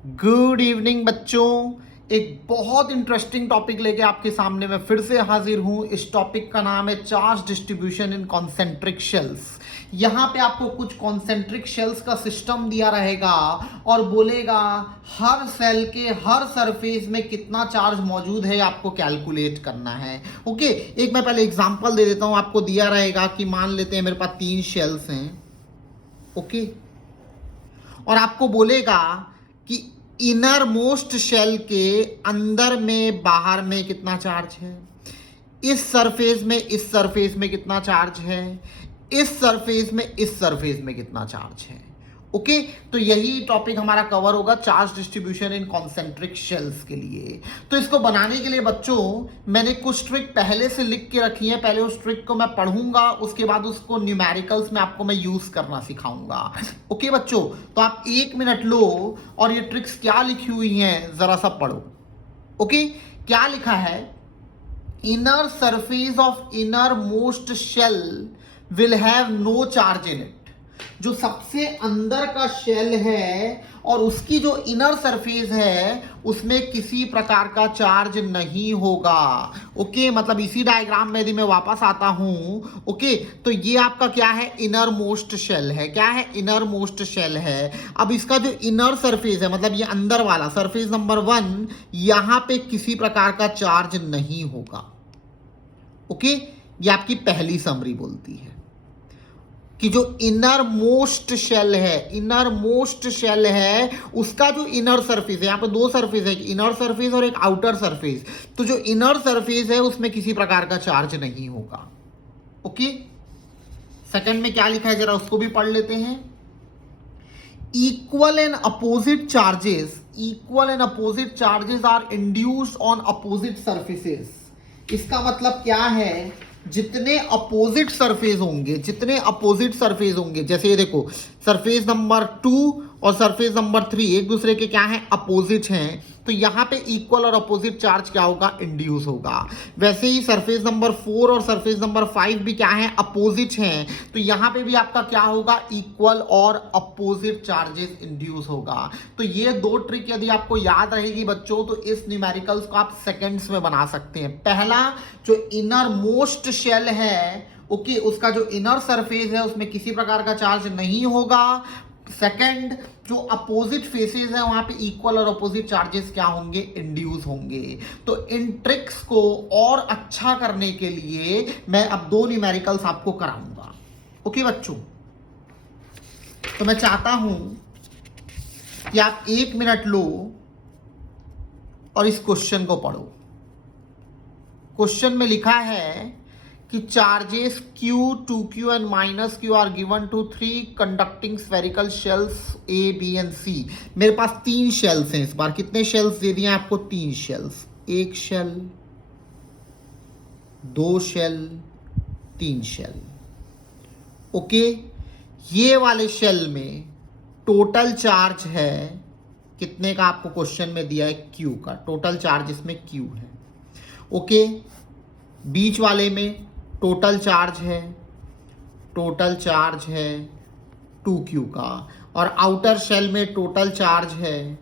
Good evening बच्चों। एक बहुत इंटरेस्टिंग टॉपिक लेके आपके सामने मैं फिर से हाजिर हूं। इस टॉपिक का नाम है charge distribution in concentric shells. यहां पे आपको कुछ कॉन्सेंट्रिक शेल्स का सिस्टम दिया रहेगा और बोलेगा हर सेल के हर सरफेस में कितना चार्ज मौजूद है आपको कैलकुलेट करना है। ओके, एक मैं पहले एग्जांपल दे देता हूं। आपको दिया रहेगा कि मान लेते हैं मेरे पास 3 शेल्स हैं। ओके, और आपको बोलेगा कि इनर मोस्ट शेल के अंदर में बाहर में कितना चार्ज है, इस सरफेस में कितना चार्ज है, इस सरफेस में इस सरफेस में कितना चार्ज है। ओके, तो यही टॉपिक हमारा कवर होगा charge distribution in concentric shells के लिए। तो इसको बनाने के लिए बच्चों मैंने कुछ ट्रिक पहले से लिख के रखी है। पहले उस ट्रिक को मैं पढ़ूंगा, उसके बाद उसको न्यूमेरिकल्स में आपको मैं यूज करना सिखाऊंगा। ओके बच्चों, तो आप 1 मिनट लो और ये ट्रिक्स क्या लिखी हुई हैं जरा सा पढ़ो। ओके, क्या लिखा है? inner surface of innermost shell will have no charge in it। जो सबसे अंदर का शेल है और उसकी जो इनर सरफेस है उसमें किसी प्रकार का चार्ज नहीं होगा। ओके, मतलब इसी डायग्राम में यदि मैं वापस आता हूं, ओके, तो ये आपका क्या है? इनर मोस्ट शेल है। क्या है? इनर मोस्ट शेल है। अब इसका जो इनर सरफेस है, मतलब ये अंदर वाला सरफेस नंबर 1, यहां पे किसी प्रकार का चार्ज नहीं होगा। ओके, ये आपकी पहली समरी बोलती है कि जो इनर मोस्ट शेल है उसका जो इनर सरफेस है, यहां पे 2 सरफेस है, एक इनर सरफेस और एक आउटर सरफेस। तो जो इनर सरफेस है उसमें किसी प्रकार का चार्ज नहीं होगा। ओके, सेकंड में क्या लिखा है जरा उसको भी पढ़ लेते हैं। Equal and opposite charges are induced on opposite surfaces. इसका मतलब क्या है? जितने अपोजिट सरफेस होंगे, जैसे ये देखो सरफेस नंबर 2 और सरफेस नंबर 3 एक दूसरे के क्या हैं? अपोजिट हैं। तो यहां पे इक्वल और अपोजिट चार्ज क्या होगा? इंड्यूस होगा। वैसे ही सरफेस नंबर 4 और सरफेस नंबर 5 भी क्या है? अपोजिट हैं। तो यहां पे भी आपका क्या होगा? इक्वल और अपोजिट चार्जेस इंड्यूस होगा। तो ये 2 ट्रिक यदि आपको याद रहेगी बच्चों तो इस न्यूमेरिकल्स को आप सेकेंड्स में बना सकते हैं। पहला, जो इनर मोस्ट शेल है, ओके, उसका जो इनर सरफेस है उसमें किसी प्रकार का चार्ज नहीं होगा। सेकंड, जो अपोजिट फेसेस है वहां पे इक्वल और अपोजिट चार्जेस क्या होंगे? इंड्यूस होंगे। तो इन ट्रिक्स को और अच्छा करने के लिए मैं अब 2 न्यूमेरिकल्स आपको कराऊंगा। ओके बच्चों, तो मैं चाहता हूं कि आप 1 मिनट लो और इस क्वेश्चन को पढ़ो। क्वेश्चन में लिखा है कि charges Q, 2Q and -Q are given to 3 conducting spherical shells A, B and C। मेरे पास 3 शेल्स हैं। इस बार कितने शेल्स दे दिए आपको? 3 shells. 1 shell, 2 shell, 3 shell. Okay, ये वाले शेल में टोटल चार्ज है कितने का? आपको क्वेश्चन में दिया है Q का। टोटल चार्ज इसमें Q है। ओके, बीच वाले में टोटल चार्ज है 2Q का, और आउटर शेल में टोटल चार्ज है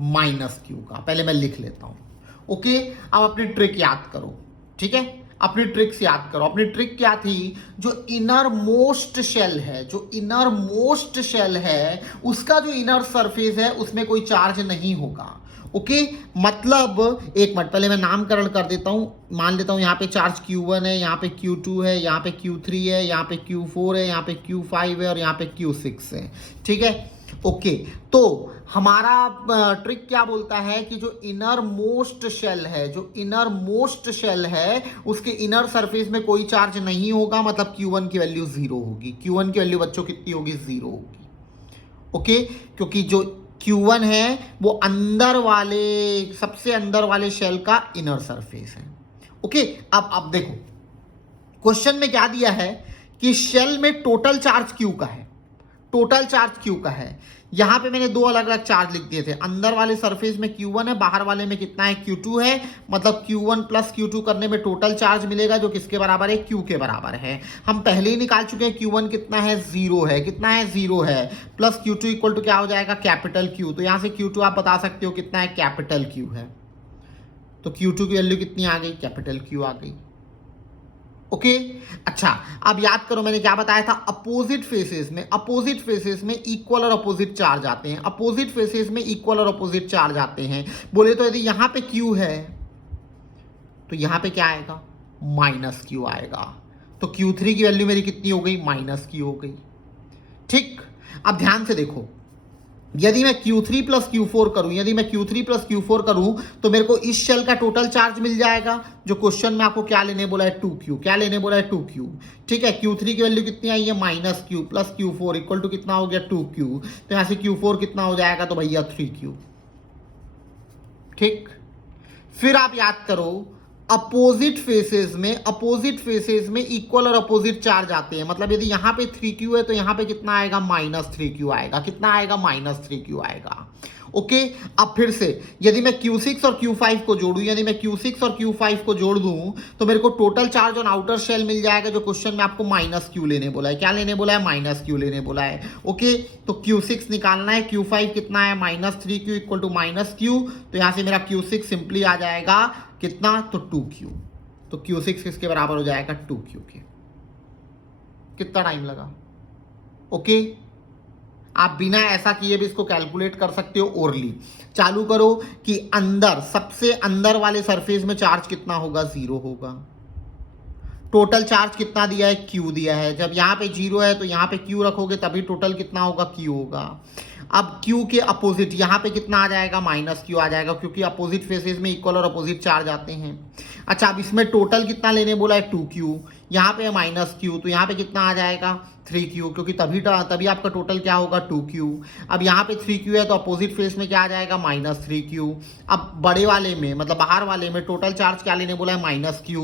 -Q का। पहले मैं लिख लेता हूं। ओके, अब अपनी ट्रिक याद करो। ठीक है, अपनी ट्रिक्स याद करो। अपनी ट्रिक क्या थी? जो इनर मोस्ट शेल है उसका जो इनर सरफेस है उसमें कोई चार्ज नहीं होगा। ओके, मतलब 1 मिनट पहले मैं नामकरण कर देता हूं। मान लेता हूं यहां पे चार्ज Q1 है, यहां पे Q2 है, यहां पे Q3 है, यहां पे Q4 है, यहां पे Q5 है और यहां पे Q6 है। ठीक है, ओके, तो हमारा ट्रिक क्या बोलता है कि जो इनर मोस्ट शेल है उसके इनर सरफेस में कोई चार्ज नहीं होगा। मतलब Q1 की वैल्यू 0 होगी। Q1 की वैल्यू बच्चों कितनी होगी? 0 होगी। ओके, क्योंकि जो Q1 है वो सबसे अंदर वाले शेल का इनर सरफेस है। ओके, अब देखो क्वेश्चन में क्या दिया है कि शेल में टोटल चार्ज Q का है। टोटल चार्ज क्यू का है। यहां पे मैंने दो अलग अलग चार्ज लिख दिए थे, अंदर वाले सरफेस में Q1 है, बाहर वाले में कितना है Q2 है, मतलब Q1 प्लस Q2 करने में टोटल चार्ज मिलेगा जो किसके बराबर है, Q के बराबर है। हम पहले ही निकाल चुके हैं Q1 कितना है, 0 है, कितना है, 0 है, प्लस Q2 इक्वल टू क्या हो जाएगा, कैपिटल Q। तो यहां से Q2 आप बता सकते हो कितना है, कैपिटल Q है। तो Q2 की वैल्यू कितनी आ गई, कैपिटल Q आ गई। ओके अच्छा, अब याद करो मैंने क्या बताया था, अपोजिट फेसेस में इक्वल और अपोजिट चार्ज आते हैं, अपोजिट फेसेस में इक्वल और अपोजिट चार्ज आते हैं। बोले तो यदि यहां पे Q है तो यहां पे क्या आएगा, माइनस Q आएगा। तो Q3 की वैल्यू मेरी कितनी हो गई, माइनस Q हो गई। ठीक, अब ध्यान से देखो, यदि मैं Q3 प्लस Q4 करूं, यदि मैं Q3 प्लस Q4 करूं तो मेरे को इस शेल का टोटल चार्ज मिल जाएगा, जो क्वेश्चन में आपको क्या लेने बोला है, 2Q। क्या लेने बोला है, 2Q। ठीक है, Q3 की वैल्यू कितनी आई है, minus Q plus Q4 equal to कितना हो गया, 2Q। तो यहां से Q4 कितना हो जाएगा, तो भैया 3Q। ठीक, फिर आप याद करो, अपोजिट फेसेस में इक्वल और अपोजिट चार्ज आते हैं, मतलब यदि यहां पे 3Q है तो यहां पे कितना आएगा, माइनस 3Q आएगा। कितना आएगा, माइनस 3Q आएगा। ओके, अब फिर से यदि मैं Q6 और Q5 को जोड़ूं, यदि मैं Q6 और Q5 को जोड़ दूं तो मेरे को total charge on outer shell मिल जाएगा, जो क्वेश्चन में आपको माइनस Q लेने बोला है। क्या लेने बोला है, माइनस Q लेने बोला है। ओके, तो Q6 निकालना है, Q5 कितना है, minus 3Q equal to minus Q। तो यहां से मेरा Q6 सिंपली आ जाएगा कितना, तो 2Q। तो Q6 किसके बराबर हो जाएगा, 2Q के। कितना टाइम लगा। ओके, आप बिना ऐसा किए भी इसको कैलकुलेट कर सकते हो ओरली। चालू करो कि अंदर, सबसे अंदर वाले सरफेस में चार्ज कितना होगा, 0 होगा। टोटल चार्ज कितना दिया है, Q दिया है। जब यहां पे 0 है तो यहां पे Q रखोगे तभी टोटल कितना होगा, Q होगा। अब Q के अपोजिट यहां पे कितना आ जाएगा, माइनस Q आ जाएगा, क्योंकि अपोजिट फेसेस में इक्वल और अपोजिट चार्ज आते हैं। अच्छा, अब इसमें टोटल कितना लेने बोला है, 2Q। यहाँ पे माइनस Q, तो यहाँ पे कितना आ जाएगा, 3Q, क्योंकि तभी आपका टोटल क्या होगा, 2Q। अब यहाँ पे 3Q है तो अपोजिट फेस में क्या आ जाएगा, माइनस 3Q। अब बड़े वाले में, मतलब बाहर वाले में टोटल चार्ज क्या लेने बोला है, माइनस Q।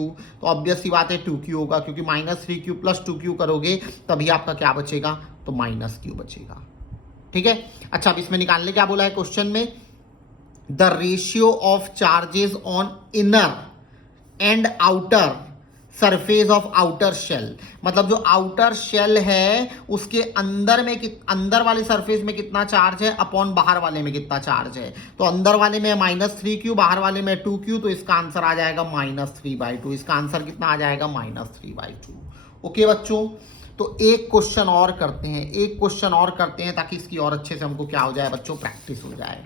तो ऑब्वियस सी बात है 2Q होगा, क्योंकि माइनस 3Q प्लस 2Q करोगे तभी आपका क्या बचेगा, तो माइनस Q बचेगा। ठीक है, अच्छा, अब इसमें निकालने क्या बोला है क्वेश्चन में, the ratio of charges on inner and outer surface of outer shell, मतलब जो आउटर शेल है उसके अंदर में अंदर वाले सरफेस में कितना चार्ज है अपॉन बाहर वाले में कितना चार्ज है। तो अंदर वाले में माइनस 3Q, बाहर वाले में 2Q, तो इसका आंसर आ जाएगा माइनस 3/2। इसका आंसर कितना आ जाएगा, माइनस 3/2। ओके बच्चों, तो एक क्वेश्चन और करते हैं ताकि इसकी और अच्छे से हमको क्या हो जाए बच्चों, प्रैक्टिस हो जाए।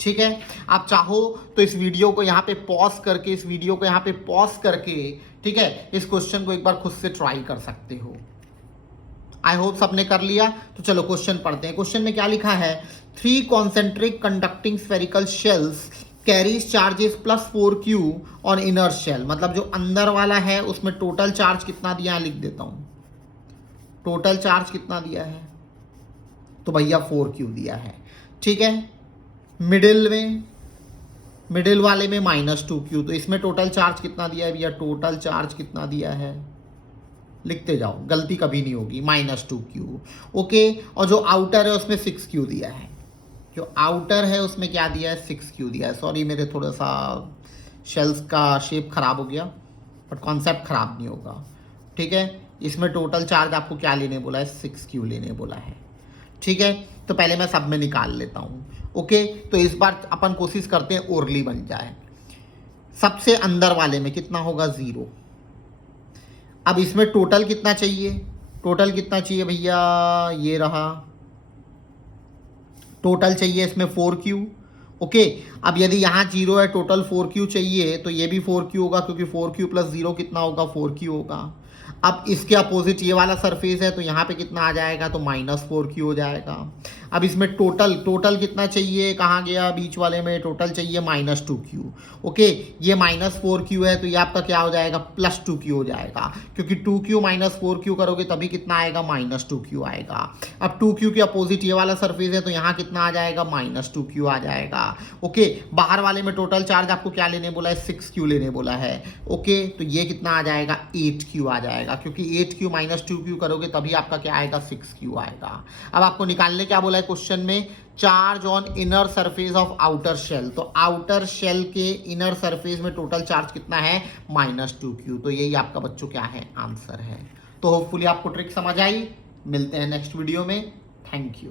ठीक है, आप चाहो तो इस वीडियो को यहाँ पे पॉज करके ठीक है, इस क्वेश्चन को एक बार खुद से ट्राई कर सकते हो। आई होप सबने कर लिया। तो चलो क्वेश्चन पढ़ते हैं। क्वेश्चन में क्या लिखा है, 3 concentric conducting spherical shells carries charges plus 4Q on inner shell, मतलब जो अंदर वाला है उसमें टोटल चार्ज कितना दिया है, लिख देता हूं। टोटल चार्ज कितना दिया है, तो भैया 4Q दिया है। ठीक है, मिडिल वाले में माइनस 2Q, तो इसमें टोटल चार्ज कितना दिया है भैया, टोटल चार्ज कितना दिया है, लिखते जाओ, गलती कभी नहीं होगी, माइनस 2Q। ओके, और जो आउटर है उसमें 6Q दिया है, जो आउटर है उसमें क्या दिया है, 6Q दिया है। सॉरी, मेरे थोड़ा सा शेल्स का शेप खराब हो गया, बट कॉन्सेप्ट खराब नहीं होगा। ठीक है, इसमें टोटल चार्ज आपको क्या लेने बोला है, 6Q लेने बोला है। ठीक है, तो पहले मैं सब में निकाल लेता हूं। ओके, तो इस बार अपन कोशिश करते हैं ओरली बन जाए। सबसे अंदर वाले में कितना होगा, 0। अब इसमें टोटल कितना चाहिए भैया, ये रहा टोटल चाहिए इसमें 4Q। ओके, अब यदि यहां 0 है, टोटल 4Q चाहिए, तो ये भी 4Q होगा, क्योंकि 4Q प्लस 0 कितना होगा, 4Q होगा। अब इसके अपोजिट ये वाला सरफेस है, तो यहाँ पे कितना आ जाएगा, तो माइनस 4Q हो जाएगा। अब इसमें टोटल कितना चाहिए, कहाँ गया, बीच वाले में टोटल चाहिए माइनस 2Q। ओके, ये माइनस 4Q है, तो ये आपका क्या हो जाएगा, प्लस 2Q हो जाएगा, क्योंकि 2Q माइनस 4Q करोगे तभी कितना आएगा, माइनस 2Q आएगा। अब 2Q के अपोजिट ये वाला सरफेस है, तो यहाँ कितना आ जाएगा, माइनस 2Q आ जाएगा। ओके, बाहर वाले में टोटल चार्ज आपको क्या लेने बोला है, 6Q लेने बोला है। ओके, तो ये कितना आ जाएगा, 8Q आ जाएगा। जाएगा, क्योंकि 8q माइनस 2q करोगे तभी आपका क्या आएगा, 6q आएगा। अब आपको निकालने क्या बोला है क्वेश्चन में, charge on inner surface of outer shell. तो आउटर शेल के इनर सरफेस में टोटल चार्ज कितना है, -2q। तो यही आपका बच्चों क्या है, आंसर है। तो होपफुली आपको ट्रिक समझ आई। मिलते हैं नेक्स्ट वीडियो में। Thank you.